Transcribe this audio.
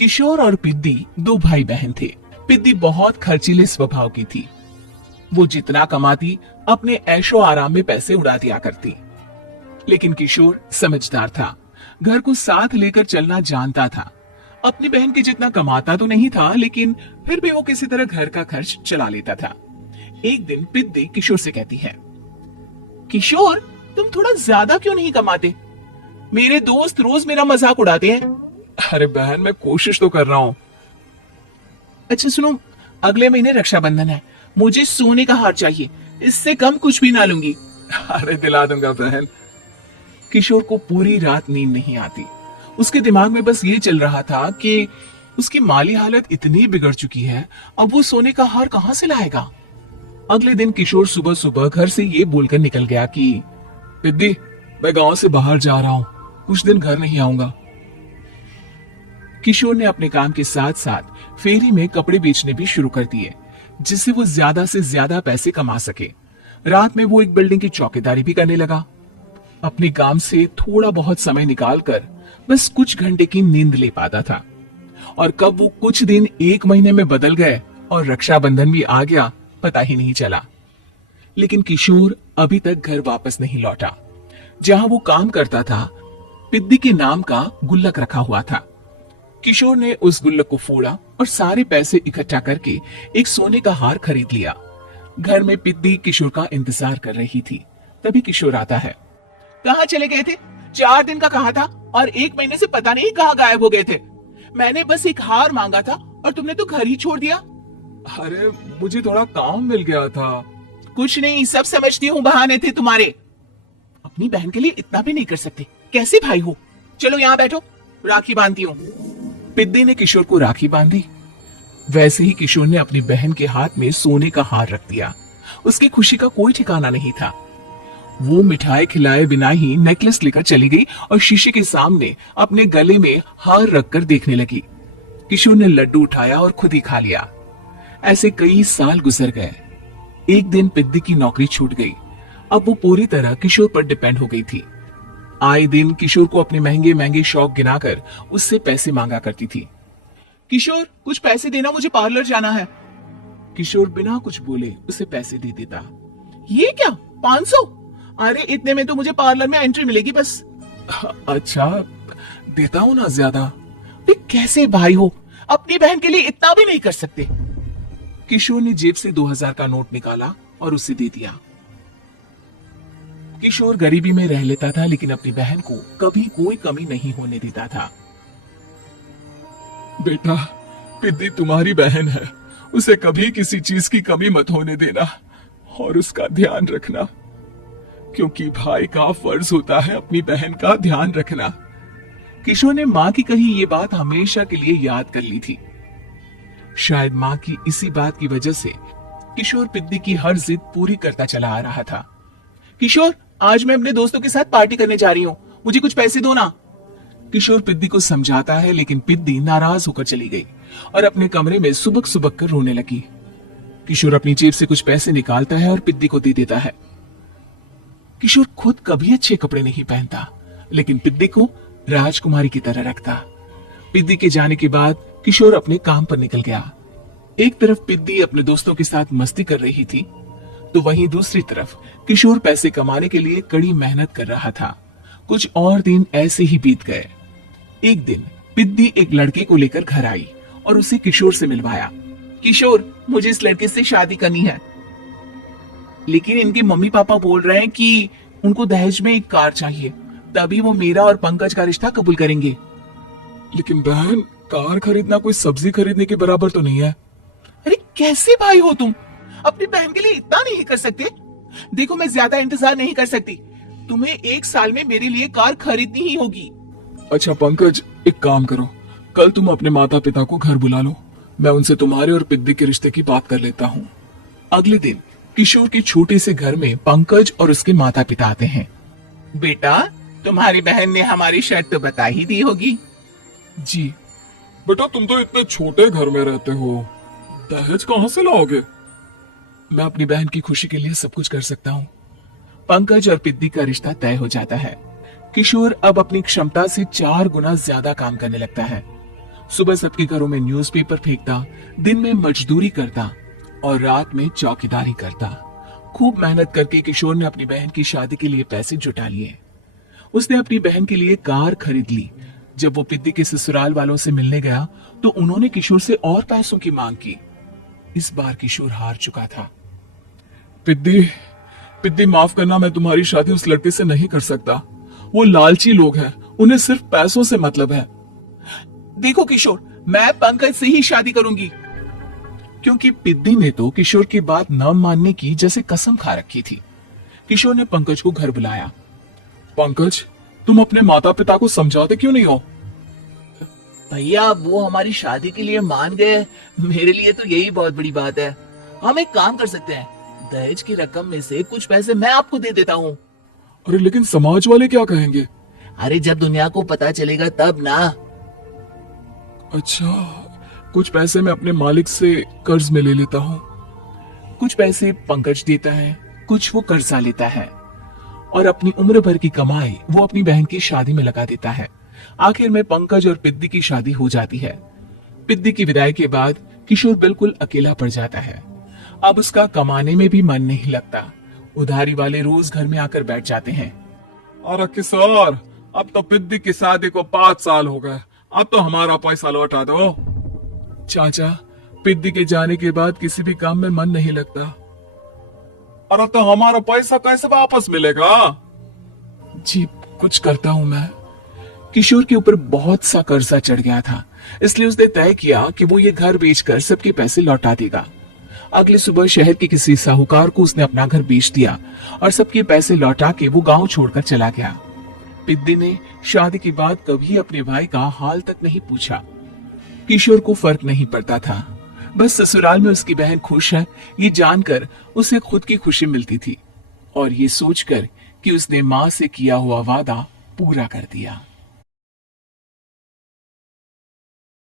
किशोर और पिद्दी दो भाई बहन थे। पिद्दी बहुत खर्चीले स्वभाव की थी। वो जितना कमाती अपने ऐशो आराम में पैसे उड़ा दिया करती। लेकिन किशोर समझदार था, घर को साथ लेकर चलना जानता था। अपनी बहन के जितना कमाता तो नहीं था, लेकिन फिर भी वो किसी तरह घर का खर्च चला लेता था। एक दिन पिद्दी किशोर से कहती है, किशोर तुम थोड़ा ज्यादा क्यों नहीं कमाते? मेरे दोस्त रोज मेरा मजाक उड़ाते हैं। अरे बहन, मैं कोशिश तो कर रहा हूँ। अच्छा सुनो, अगले महीने रक्षाबंधन है, मुझे सोने का हार चाहिए, इससे कम कुछ भी ना लूंगी। अरे दिला दूंगा बहन। किशोर को पूरी रात नींद नहीं आती। उसके दिमाग में बस ये चल रहा था कि उसकी माली हालत इतनी बिगड़ चुकी है, अब वो सोने का हार कहां से लाएगा। अगले दिन किशोर सुबह सुबह घर से ये बोलकर निकल गया कि पिद्दी, मैं गांव से बाहर जा रहा हूँ, कुछ दिन घर नहीं आऊंगा। किशोर ने अपने काम के साथ साथ फेरी में कपड़े बेचने भी शुरू कर दिए, जिससे वो ज्यादा से ज्यादा पैसे कमा सके। रात में वो एक बिल्डिंग की चौकीदारी भी करने लगा। अपने काम से थोड़ा बहुत समय निकालकर बस कुछ घंटे की नींद ले पाता था। और कब वो कुछ दिन एक महीने में बदल गए और रक्षाबंधन भी आ गया, पता ही नहीं चला। लेकिन किशोर अभी तक घर वापस नहीं लौटा। जहां वो काम करता था, पिद्दी के नाम का गुल्लक रखा हुआ था। किशोर ने उस गुल्लक को फोड़ा और सारे पैसे इकट्ठा करके एक सोने का हार खरीद लिया। घर में पिद्दी किशोर का इंतजार कर रही थी। तभी किशोर आता है। कहाँ चले गए थे? 4 दिन का कहा था और 1 महीने से पता नहीं कहाँ गायब हो गए थे। मैंने बस एक हार मांगा था और तुमने तो घर ही छोड़ दिया। अरे मुझे थोड़ा काम मिल गया था। कुछ नहीं, सब समझती हूँ, बहाने थे तुम्हारे। अपनी बहन के लिए इतना भी नहीं कर सकते, कैसे भाई हो? चलो यहाँ बैठो, राखी बांधती हूँ। पिद्दी ने किशोर को राखी बांधी। वैसे ही किशोर ने अपनी बहन के हाथ में सोने का हार रख दिया। उसकी खुशी का कोई ठिकाना नहीं था। वो मिठाई खिलाए बिना ही नेकलेस लेकर चली गई और शीशे के सामने अपने गले में हार रखकर देखने लगी। किशोर ने लड्डू उठाया और खुद ही खा लिया। ऐसे कई साल गुजर गए। एक दिन पिद्दी की नौकरी छूट गई। अब वो पूरी तरह किशोर पर डिपेंड हो गई थी। आए दिन किशोर को अपने महंगे महंगे शौक गिनाकर उससे पैसे मांगा करती थी। किशोर कुछ पैसे देना, मुझे पार्लर जाना है। किशोर बिना कुछ बोले उसे पैसे दे देता। ये क्या, 500? अरे इतने में तो मुझे पार्लर में एंट्री मिलेगी बस। अच्छा, देता हूँ ना ज्यादा। कैसे भाई हो, अपनी बहन के लिए इतना भी नहीं कर सकते। किशोर ने जेब से 2000 का नोट निकाला और उसे दे दिया। किशोर गरीबी में रह लेता था, लेकिन अपनी बहन को कभी कोई कमी नहीं होने देता था। बेटा, पिद्दी तुम्हारी बहन है, उसे कभी किसी चीज की कमी मत होने देना और उसका ध्यान रखना, क्योंकि भाई का फर्ज होता है अपनी बहन का ध्यान रखना। किशोर ने माँ की कही ये बात हमेशा के लिए याद कर ली थी। शायद माँ की इसी बात की वजह से किशोर पिद्दी की हर जिद पूरी करता चला आ रहा था। किशोर, आज मैं अपने दोस्तों के साथ पार्टी करने जा रही हूँ, मुझे कुछ पैसे दो ना। किशोर पिद्दी को समझाता है, लेकिन पिद्दी नाराज होकर चली गई और अपने कमरे में सुबक सुबक कर रोने लगी। किशोर अपनी जेब से कुछ पैसे निकालता है और पिद्दी को दे देता है। किशोर खुद कभी अच्छे कपड़े नहीं पहनता, लेकिन पिद्दी को राजकुमारी की तरह रखता। पिद्दी के जाने के बाद किशोर अपने काम पर निकल गया। एक तरफ पिद्दी अपने दोस्तों के साथ मस्ती कर रही थी, तो वहीं दूसरी तरफ किशोर पैसे कमाने के लिए कड़ी मेहनत कर रहा था। कुछ और दिन ऐसे ही बीत गए। एक दिन पिद्दी एक लड़के को लेकर घर आई और उसे किशोर से मिलवाया। किशोर, मुझे इस लड़के से शादी करनी है, लेकिन इनके मम्मी पापा बोल रहे हैं कि उनको दहेज में एक कार चाहिए, तभी वो मेरा और पंकज का रिश्ता कबूल करेंगे। लेकिन बहन, कार खरीदना कोई सब्जी खरीदने के बराबर तो नहीं है। अरे कैसे भाई हो तुम, अपनी बहन के लिए इतना नहीं कर सकते? देखो, मैं ज्यादा इंतजार नहीं कर सकती, तुम्हें 1 साल में मेरे लिए कार खरीदनी ही होगी। अच्छा पंकज, एक काम करो, कल तुम अपने माता पिता को घर बुला लो, मैं उनसे तुम्हारे और पिद्दी के रिश्ते की बात कर लेता हूँ। अगले दिन किशोर के छोटे से घर में पंकज और उसके माता पिता आते हैं। बेटा, तुम्हारी बहन ने हमारी शर्त तो बता ही दी होगी। जी बेटा, तुम तो इतने छोटे घर में रहते हो, दहेज कहाँ से लाओगे? मैं अपनी बहन की खुशी के लिए सब कुछ कर सकता हूँ। पंकज और पिद्दी का रिश्ता तय हो जाता है। किशोर अब अपनी क्षमता से 4 गुना ज्यादा काम करने लगता है। सुबह सबके घरों में न्यूज़पेपर फेंकता, दिन में मजदूरी करता और रात में चौकीदारी करता। खूब मेहनत करके किशोर ने अपनी बहन की शादी के लिए पैसे जुटा लिए। उसने अपनी बहन के लिए कार खरीद ली। जब वो पिद्दी के ससुराल वालों से मिलने गया तो उन्होंने किशोर से और पैसों की मांग की। इस बार किशोर हार चुका था। पिद्दी, पिद्दी माफ करना, मैं तुम्हारी शादी उस लड़के से नहीं कर सकता। वो लालची लोग हैं, उन्हें सिर्फ पैसों से मतलब है। देखो किशोर, मैं पंकज से ही शादी करूंगी। क्योंकि पिद्दी ने तो किशोर की बात न मानने की जैसे कसम खा रखी थी। किशोर ने पंकज को घर बुलाया। पंकज, तुम अपने माता पिता को समझाते क्यों नहीं हो? भैया, वो हमारी शादी के लिए मान गए, मेरे लिए तो यही बहुत बड़ी बात है। हम एक काम कर सकते हैं, दहेज की रकम में से कुछ पैसे मैं आपको दे देता हूँ। अरे लेकिन समाज वाले क्या कहेंगे? अरे जब दुनिया को पता चलेगा तब ना। अच्छा, कुछ पैसे मैं अपने मालिक से कर्ज में ले लेता हूँ। कुछ पैसे पंकज देता है, कुछ वो कर्जा लेता है और अपनी उम्र भर की कमाई वो अपनी बहन की शादी में लगा देता है। आखिर में पंकज और पिद्दी की शादी हो जाती है। पिद्दी की विदाई के बाद किशोर बिल्कुल अकेला पड़ जाता है। अब उसका कमाने में भी मन नहीं लगता। उधारी वाले रोज घर में आकर बैठ जाते हैं। अरे किशोर, अब तो पिद्दी की शादी को 5 साल हो गए, अब तो हमारा पैसा लौटा दो। चाचा, पिद्दी के जाने के बाद किसी भी काम में मन नहीं लगता। अरे तो हमारा पैसा कैसे वापस मिलेगा? जी, कुछ करता हूं मैं। किशोर के ऊपर बहुत सा कर्जा चढ़ गया था, इसलिए उसने तय किया कि वो ये घर बेचकर सबके पैसे लौटा देगा। अगले सुबह शहर के किसी साहूकार को उसने अपना घर बेच दिया और सबके पैसे लौटा के वो गांव छोड़कर चला गया। पिद्दी ने शादी के बाद कभी अपने भाई का हाल तक नहीं पूछा। किशोर को फर्क नहीं पड़ता था, बस ससुराल में उसकी बहन खुश है ये जानकर उसे खुद की खुशी मिलती थी और ये सोचकर कि उसने माँ से किया हुआ वादा पूरा कर दिया।